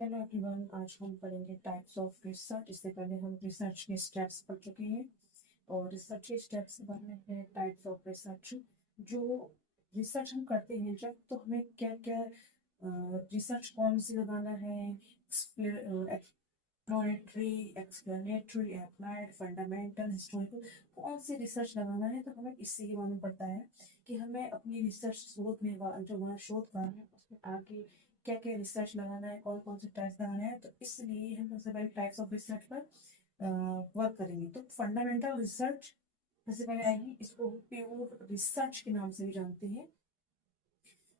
Hello everyone, आज हम पढ़ेंगे टाइप्स ऑफ रिसर्च। इससे पहले हम रिसर्च के स्टेप्स पढ़ चुके हैं और रिसर्च के स्टेप्स के बारे में है टाइप्स ऑफ रिसर्च। जो रिसर्च हम करते हैं जब, तो हमें क्या क्या रिसर्च कौन सी लगाना है, exploratory, explanatory, applied, fundamental, historical, कौन सी रिसर्च लगाना है। तो हमें इससे ये मालूम पड़ता है कि हमें अपनी रिसर्च शोध में जो हमारा शोध कार्य है उसमें आगे क्या क्या रिसर्च लगाना है, कौन कौन से टाइप्स लगाना है। तो इसलिए हम सबसे पहले टाइप्स ऑफ रिसर्च पर वर्क करेंगे। तो फंडामेंटल रिसर्च सबसे पहले आएगी, इसको प्योर रिसर्च के नाम से भी जानते हैं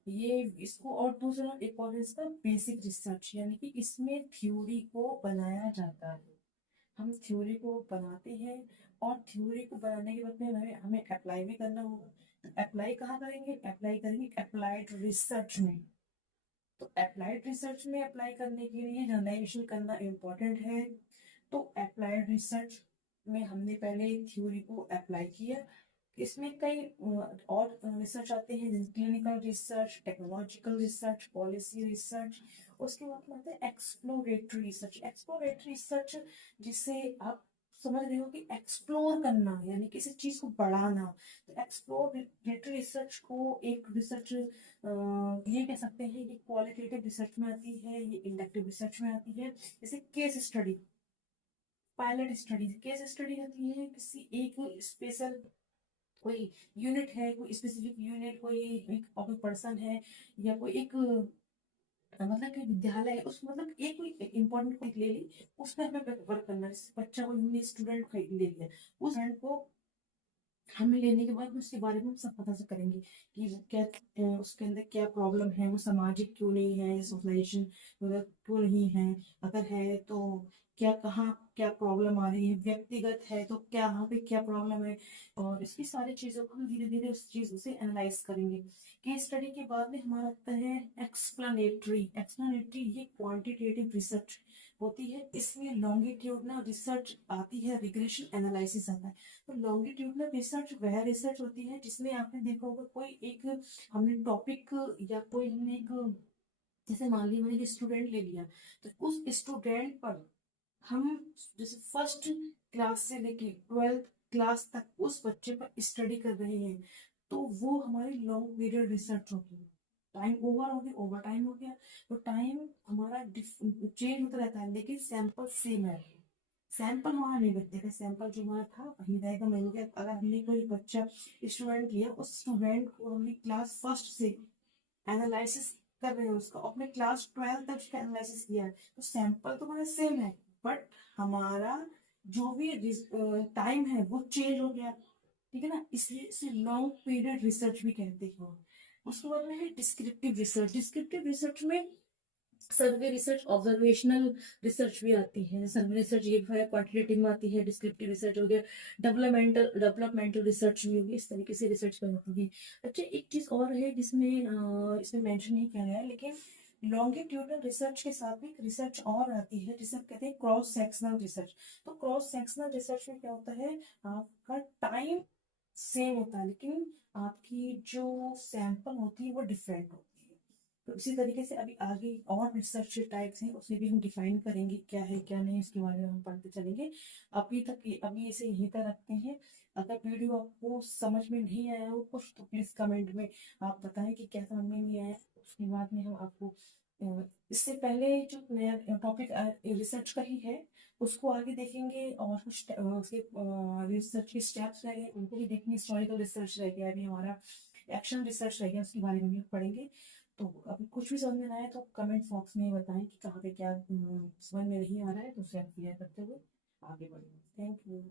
ये इसको। और दूसरा एक और है इसका बेसिक रिसर्च, यानी कि इसमें थ्योरी को बनाया जाता है। हम थ्योरी को बनाते हैं और थ्योरी को बनाने के बाद में हमें हमें अप्लाई भी करना होगा। अप्लाई कहाँ करेंगे? अप्लाई करेंगे अप्लाइड रिसर्च में। तो अप्लाइड रिसर्च में अप्लाई करने के लिए जनरलाइजेशन करना इम्पोर्टेंट है। तो अप्लाइड रिसर्च में हमने पहले थ्योरी को अप्लाई किया। इसमें कई और रिसर्च आते हैं, जैसे clinical research, technological research, policy research. उसके बाद में आता है एक्सप्लोरेटरी रिसर्च। एक्सप्लोरेटरी रिसर्च जिसे आप समझ रहे हो कि एक्सप्लोर करना यानी किसी चीज को बढ़ाना। तो एक्सप्लोरेटरी रिसर्च को एक रिसर्च ये कह सकते हैं, ये क्वालिटेटिव रिसर्च में आती है, ये इंडक्टिव रिसर्च में आती है। जैसे case study, pilot study. Case study होती है किसी एक स्पेशल कोई यूनिट है, कोई स्पेसिफिक यूनिट, कोई एक पर्सन है या कोई एक मतलब कि विद्यालय है, उस मतलब एक कोई इंपॉर्टेंट कोई ले ली, उसमें हमें वर्क करना है। जैसे बच्चा को हमने स्टूडेंट को ले लिया, उस स्टूडेंट को हमें लेने के बाद उसके बारे में हम सब पता से करेंगे कि क्या उसके अंदर क्या प्रॉब्लम है, वो सामाजिक क्यों नहीं है, सोशलाइजेशन मतलब क्यों नहीं है, अगर है तो क्या, कहाँ क्या प्रॉब्लम आ रही है, व्यक्तिगत है तो क्या वहाँ पे क्या प्रॉब्लम है। और इसकी सारी चीज़ों को हम धीरे धीरे उस चीज़ से एनालाइज करेंगे। केस स्टडी के बाद में हमारा आता है एक्सप्लेनेटरी। एक्सप्लेनेटरी ये क्वांटिटेटिव रिसर्च होती है। इसमें लॉन्गिट्यूडनल रिसर्च आती है, रिग्रेशन एनालिसिस आता है। तो लॉन्गिट्यूडनल रिसर्च वह रिसर्च होती है जिसमें आपने देखा होगा कोई एक हमने टॉपिक या कोई हमने एक, जैसे मान लीजिए मैंने स्टूडेंट ले लिया, तो उस स्टूडेंट पर हम जैसे फर्स्ट क्लास से लेके 12th क्लास तक उस बच्चे पर स्टडी कर रहे हैं, तो वो हमारी लॉन्ग पीरियड रिसर्च होगी। टाइम ओवर हो गया, ओवर टाइम हो गया, तो टाइम हमारा चेंज होता रहता है लेकिन सैंपल सेम है। सैंपल वहां नहीं बदले थे, सैंपल जो हमारा था वही रहेगा। मैंने क्या, अगर हमने कोई बच्चा स्टूडेंट लिया, उस स्टूडेंट को हमने क्लास फर्स्ट से एनालिसिस कर रहे हैं उसका, अपने क्लास 12 तक उसका एनालिसिस किया है, तो सैंपल तो हमारा सेम है, बट हमारा जो भी टाइम है वो चेंज हो गया। ठीक है ना, इसलिए इसे लॉन्ग पीरियड रिसर्च भी कहते हैं। उसके बाद में है डिस्क्रिप्टिव रिसर्च। डिस्क्रिप्टिव रिसर्च में सर्वे रिसर्च, ऑब्जर्वेशनल रिसर्च भी आती है। सर्वे रिसर्च ये है क्वांटिटेटिव में आती है, डिस्क्रिप्टिव रिसर्च हो गया, डेवलपमेंटल रिसर्च भी होगी। इस तरीके से रिसर्च होगी। अच्छा, एक चीज और है जिसमें इसमें मेंशन नहीं किया गया है, लेकिन लॉन्गिट्यूडनल रिसर्च के साथ भी एक रिसर्च और आती है जिसे हम कहते हैं क्रॉस सेक्शनल रिसर्च। तो क्रॉस सेक्शनल रिसर्च में क्या होता है, आपका टाइम सेम होता है लेकिन आपकी जो सैंपल होती है वो डिफरेंट होती है। तो इसी तरीके से अभी आगे और रिसर्च टाइप्स हैं, उसे भी हम डिफाइन करेंगे क्या है क्या नहीं, इसके बारे में हम पढ़ते चलेंगे। अभी इसे यहीं तक रखते हैं। अगर वीडियो आपको समझ में नहीं आया हो कुछ, तो प्लीज कमेंट में आप बताएं कि क्या समझ में नहीं आया। उसके बाद में हम आपको इससे पहले जो नया टॉपिक रिसर्च का ही है उसको आगे देखेंगे, और कुछ उसके रिसर्च के स्टेप्स रह गए उनको भी देखेंगे। हिस्टोरिकल रिसर्च रह गया, अभी हमारा एक्शन रिसर्च रह गया, उसके बारे में भी पढ़ेंगे। तो अभी कुछ भी समझ में ना आए तो कमेंट बॉक्स में बताएं कि कहाँ पे क्या समझ में नहीं आ रहा है, तो उसे आप क्लियर करते हुए आगे बढ़ेंगे। Thank you.